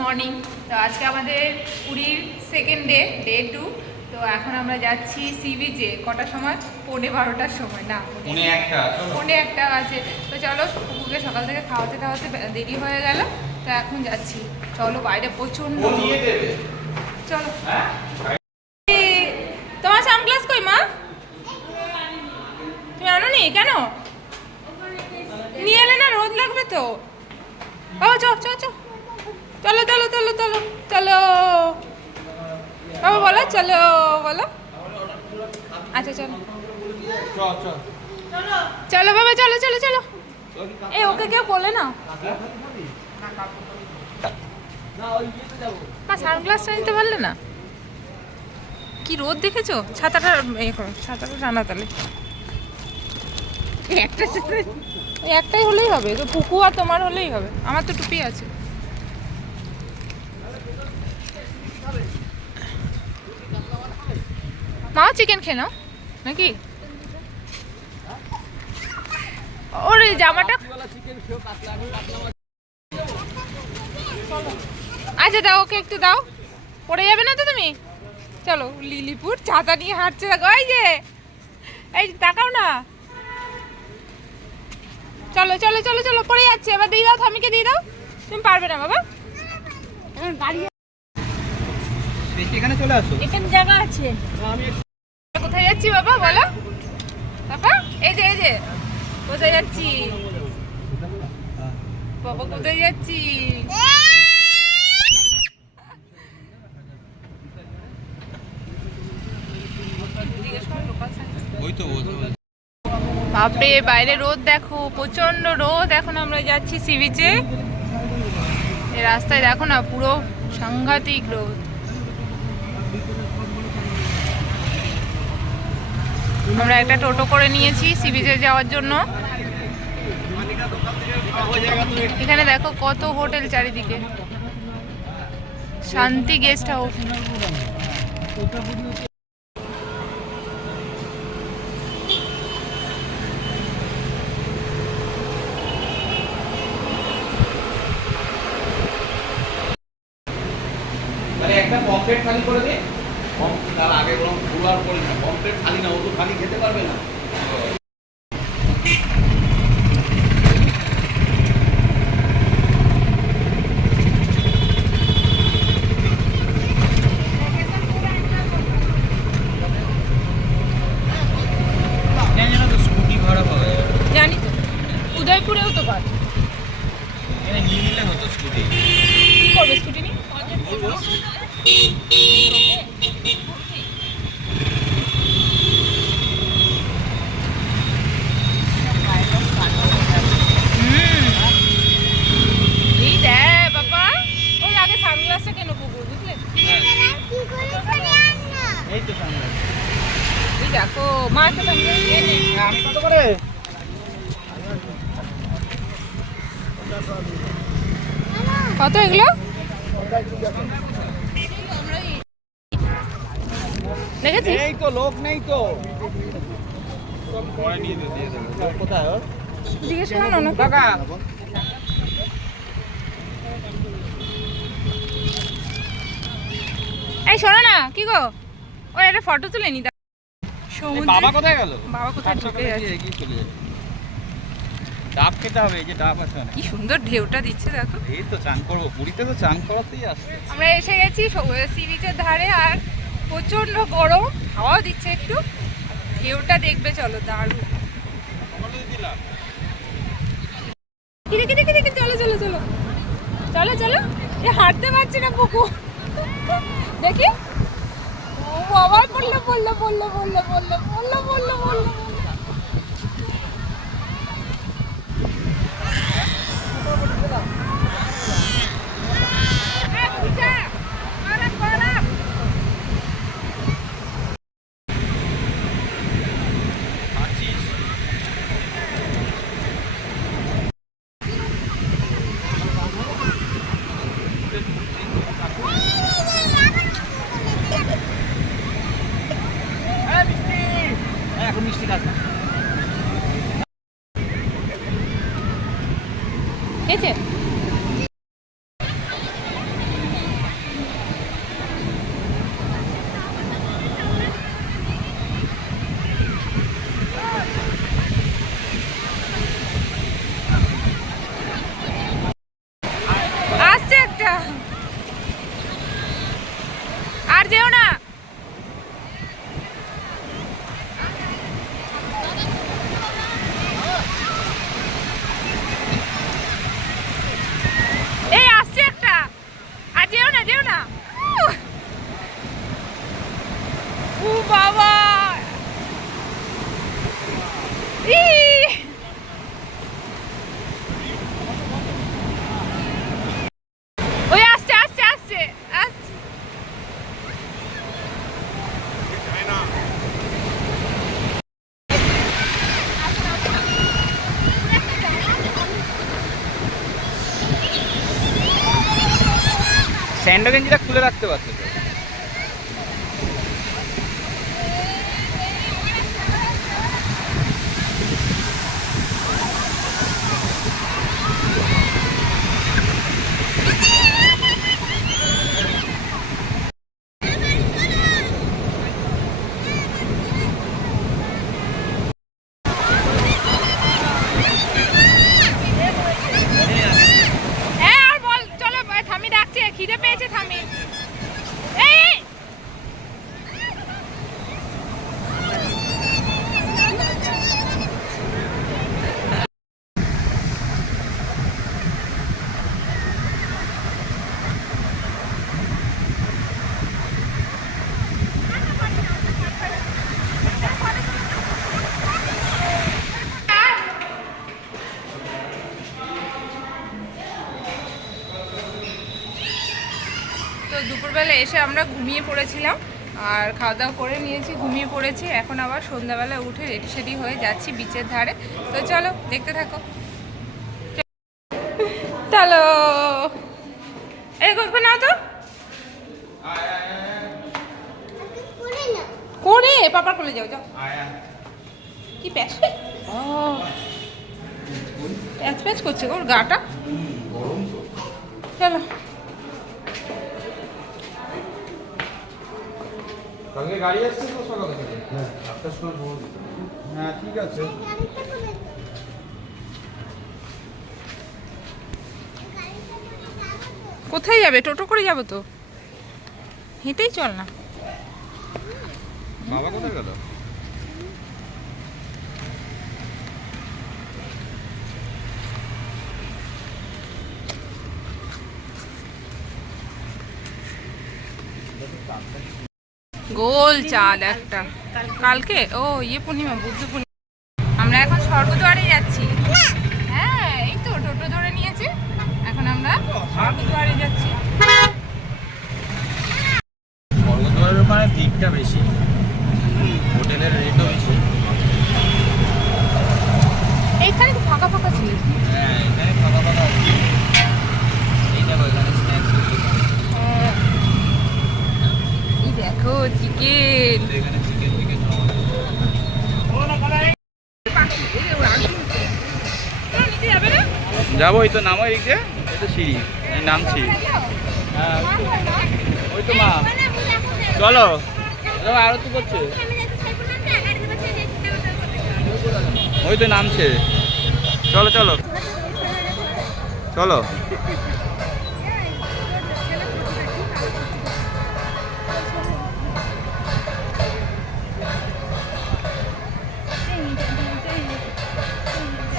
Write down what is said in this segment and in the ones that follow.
Morning. তো আজকে আমাদের পুরীর সেকেন্ড ডে 2। তো এখন আমরা যাচ্ছি সি বিচে। কটার সময়? 12:30টার সময়, না 1:30 আছে। তো চলো, কুকুরকে সকাল থেকে খাওয়াতে দেরি হয়ে গেল, তো এখন যাচ্ছি। চলো, বাইরে প্রচন্ড। চলো। তোমার সানগ্লাস কই মা? তুমি আনো নি কেন? নিয়ে এলে না, রোদ লাগবে তো। ও চো চো চো, চলো চলো চলো চলো চলো বাবা, বলো চলো, বলো। আচ্ছা চলো চলো বাবা, চলো চলো চলো। এই ওকে কেউ বলে না, মা সানগ্লাসটা নিতে পারলে না? কি রোদ দেখেছো? ছাতাটা টানা তাহলে। একটাই হলেই হবে তো, পুকু আর তোমার হলেই হবে, আমার তো টুপি আছে। মাও চিকেন খেয়ে নাও নাকি? ওর এই জামাটা আচ্ছা দাও, ওকে একটু দাও, পড়ে যাবে না তো তুমি। চলো, লিলিপুর ছাতা নিয়ে হাঁটছে, দেখো এই যে, এই তাকাও না। চলো চলো চলো চলো, পড়ে যাচ্ছে। এবার দিয়ে দাও, থামিকে দিয়ে দাও। তুমি পারবে না বাবা, এখানে চলে আসো, এখানে জায়গা আছে। কোথায় যাচ্ছি বাবা বলো? বাবা এই যে কোথায় যাচ্ছি বাবা, কোথায় যাচ্ছি? বাপরে, বাইরে রোদ দেখো, প্রচন্ড রোদ। এখন আমরা যাচ্ছি সি বিচে। এই রাস্তায় দেখো না, পুরো সাংঘাতিক রোদ। আমরা একটা টোটো করে নিয়েছি সি বিচে যাওয়ার জন্য। এখানে দেখো কত হোটেল চারিদিকে। শান্তি গেস্ট হাউস। একটা পমফ্রেট খালি করে দে। তার আগে বরং ফুলার করি না, পমফ্রেট খালি না, ও তো খালি খেতে পারবে না। স্কুটি ভাড়া পাওয়া যায়, জানি তো, উদয়পুরেও তো পায়। নিলে হতো স্কুটি। কি করবে স্কুটি নিয়ে? এই দেখ বাবা, ওই আগে সানগ্লাসটা কেন কুকুর, বুঝলে? এই তো সামনে। এই দেখো মা, একটা সানগ্লাস নিয়ে নে। আমি কত করে? কত এগুলো? দেখেছিস? এই তো লোক নেই তো, পরে নিয়ে দিয়ে দেবো। কোথায় ওর? জিজ্ঞেস করো না কাকা। এই শোনো না, কি গো, ওই একটা ফটো তুলে নি। বাবা কোথায় গেল? বাবা কোথায় ঢুকে যাচ্ছে। কি চলে যাবে? ডাব খেতে হবে, এই যে ডাব আছে না। কি সুন্দর ঢেউটা দিচ্ছে দেখো। এই তো চান করবো, পুরীতে তো চান করাতেই আসছে। আমরা এসে গেছি সি বিচের ধারে, আর প্রচন্ড গরম, হাওয়াও দিচ্ছে একটু। ঢেউটা দেখবে, চলো, দারুণ। কিরে কিরে কিরে, চলো চলো চলো চলো চলো। এ হাঁটতে পারছি না পুকু, দেখি। ও বাবা, বললো বললো বললো বললো বললো বললো বললো বললো। এখন মিষ্টি খাস না। যেও না। এই আসছে একটা, আর যেও না যেও না। ও বাবা, ওই আসছে আসছে আসছে আসছে। স্যান্ডো গেঞ্জিটা খুলে রাখতে পারতো তো। হ্যাঁ আর বল, চলো থামি ডাকছে, খিদে পেয়েছে থামি। এই এই। তো দুপুরবেলা এসে আমরা ঘুমিয়ে পড়েছিলাম, আর খাওয়া দাওয়া করে নিয়েছি, ঘুমিয়ে পড়েছি। এখন আবার সন্ধ্যাবেলা উঠে রেডি সেডি হয়ে যাচ্ছি বিচের ধারে। তো চলো দেখতে থাকো। চলো এই গল্প নাও তো করে পাপার কোলে যাও যাও। কি প্যাচ ও প্যাচ প্যাচ করছে ওর গাটা। চলো কালকে গাড়ি আসছে তো সকালে থেকে? হ্যাঁ, 8টার সময় খবর দিতে। হ্যাঁ, ঠিক আছে। কোথায় যাবে? টোটো করে যাবো তো, হেঁটেই চল না। বাবা কোথায় গেল? গোল চাঁদ একটা কালকে, ও ইয়ে পূর্ণিমা, বুদ্ধ পূর্ণিমা। আমরা এখন স্বর্গদ্বারে যাচ্ছি। হ্যাঁ এই তো টোটো ধরে নিয়েছি, এখন আমরা স্বর্গদ্বারে যাচ্ছি। স্বর্গদ্বারের ওখানে ভিড়টা বেশি, হোটেলের রেটও বেশি। এইখানে তো ফাঁকা ফাঁকা ছিল। হ্যাঁ, এখানে ফাঁকা ফাঁকা। এই দেখো এখানে স্ন্যাক্স। হ্যাঁ। এই দেখো চিকেন। এখানে চিকেন চিকেন যাবো। ওই তো নামো এদিকে, এই তো সিঁড়ি, এই নামছি। হ্যাঁ ওই তো মা, চলো আরো তো করছে, ওই তো নামছে। চলো চলো চলো।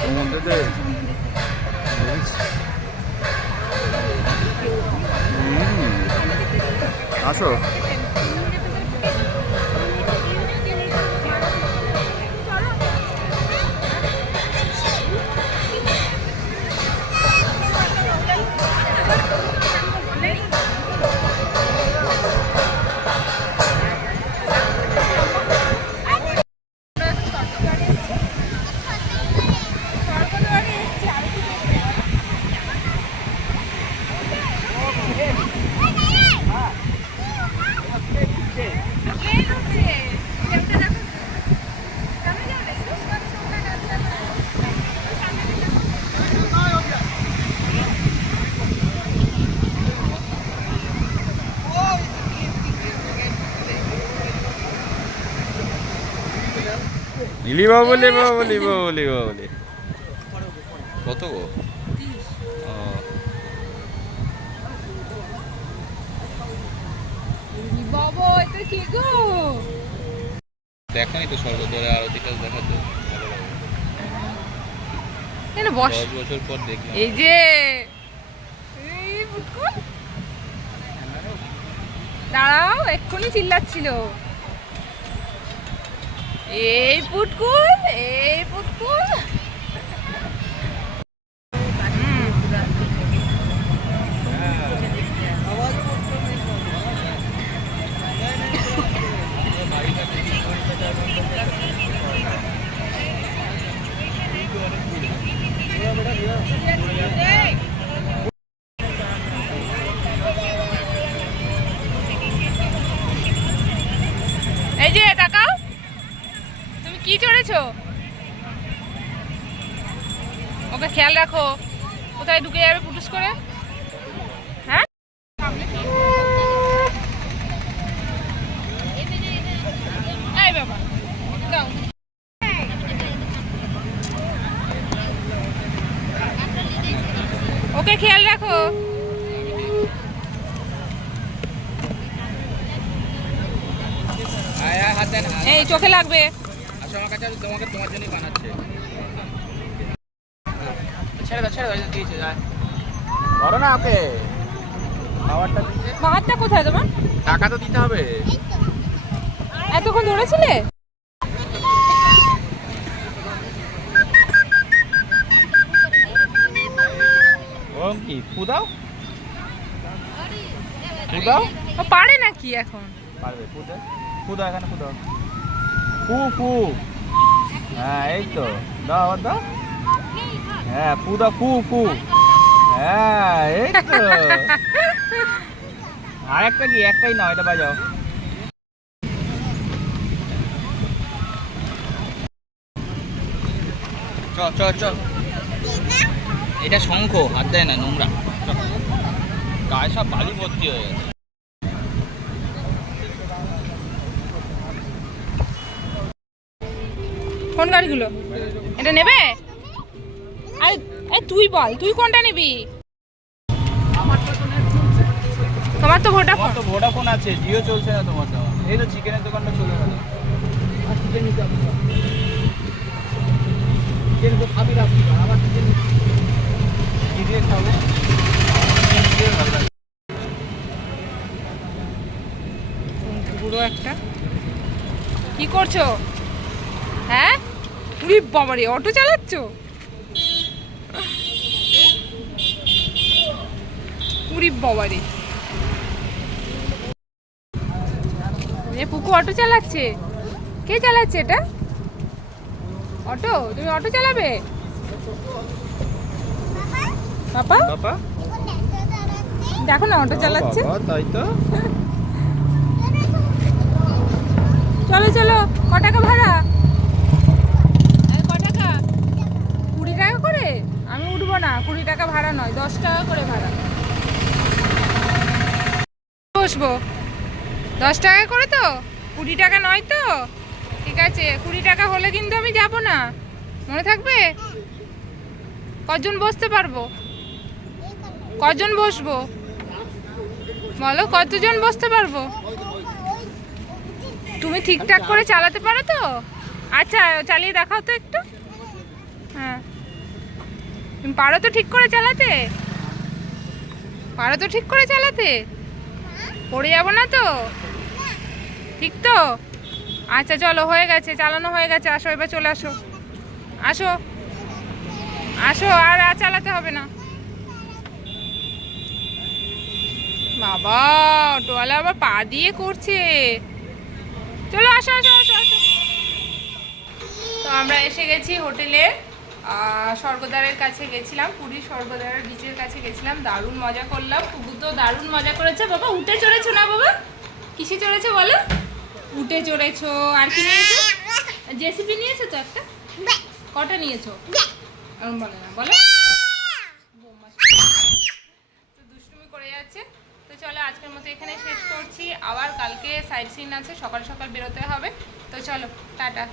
সমুদ্রে আসো। লিলি বাবুলি বাবুলি বাবুলি বাবুলি কত গো? বাবা কে গো? দেখনি তো স্বর্গদ্বারে আরতিটা দেখাতে ভালো লাগে। কেন বস? 10 বছর পর দেখলাম। এই যে এই পুটকুল দাঁড়াও, এক্ষুনি চিল্লাচ্ছিল। এই পুটকুল, এই পুটকুল। এই যে তাকাও, তুমি কি চড়েছো? ওকে খেয়াল রাখো, কোথায় ঢুকে যাবে পুটুস করে। হ্যাঁ এই বাবা দাও। ওকে খেয়াল রাখো। হাত দেন। এই চোখে লাগবে। আসো আমার কাছে, তোমার জন্যই বানাচ্ছে। ছেড়ে দাও দিয়েছে যা করো না ওকে। খাবারটা দিয়েছে। বাহারটা কোথায় তোমার? টাকা তো দিতে হবে। এতক্ষণ ধরেছিলে? ওম কি ফুদাও ফুদাও ও পারে নাকি এখন? পারবে। ফুদাও এখানে ফুদাও। ফু হ্যাঁ এই তো দাও আবার দাও। হ্যাঁ ফুদা ফু হ্যাঁ এই তো। আর একটা কি? একটাই না, এটা বাজাও। চ এটা শঙ্খ, হাত দেয় না, নোংরা। গায়ে সব বালি ভর্তি হয়ে গেছে। কোন গাড়িগুলো? এটা নেবে? আরে তুই বল, তুই কোনটা নিবি? তোমার তো ভোডাফোন। তো ভোডাফোন আছে, জিও চলছে না তোমার তো। এই তো চিকেনের দোকানটা চলে গেল। চিকেন তো খাবি না, আবার চিকেন কি দিয়ে খাবো? বুড়ো একটা কি করছো? হ্যাঁ উড়ি বাবারে, অটো চালাচ্ছ? উড়ি বাবারে, পুকু অটো চালাচ্ছে। কে চালাচ্ছে এটা? অটো? তুমি অটো চালাবে? পাপা বাবা দেখো না অটো চালাচ্ছে। তাই তো। চলো চলো, ক টাকা ভাড়া? ক টাকা? 20 টাকা করে? আমি উঠবো না, 20 টাকা ভাড়া নয়, 10 টাকা করে ভাড়া। বসবো 10 টাকা করে তো, 20 টাকা নয় তো? ঠিক আছে, 20 টাকা হলে কিন্তু আমি যাব না, মনে থাকবে? কজন বসতে পারবো? কজন বসবো বলো, কতজন বসতে পারবো? তুমি ঠিকঠাক করে চালাতে পারো তো? আচ্ছা চালিয়ে দেখাও তো একটু। হ্যাঁ তুমি পারো তো ঠিক করে চালাতে? পারো তো ঠিক করে চালাতে? পড়ে যাবো না তো? ঠিক তো? আচ্ছা চলো, হয়ে গেছে, চালানো হয়ে গেছে। আসো এবার, চলে আসো, আসো আসো, আর চালাতে হবে না। বাবা অটোওয়ালা আবার পা দিয়ে করছে। চলো আসো আসো আসো আসো। তো আমরা এসে গেছি হোটেলে, স্বর্গদ্বারের কাছে গেছিলাম, পুরীর স্বর্গদ্বারের বিচের কাছে গেছিলাম। দারুণ মজা করলাম, পুকু তো দারুণ মজা করেছে। বাবা উঠে চড়েছো না বাবা? কিসে চড়েছো বলো? উঠে চড়েছো। আর কি নিয়েছো? জেসিপি নিয়েছো তো একটা? কটা নিয়েছো? এরকম বলে না, বলো। তো দুষ্টুমি করে যাচ্ছে। তো চলো আজকের মতো এখানে শেষ করছি, আবার কালকে সাইট সিন আছে, সকাল সকাল বেরোতে হবে। তো চলো টাটা।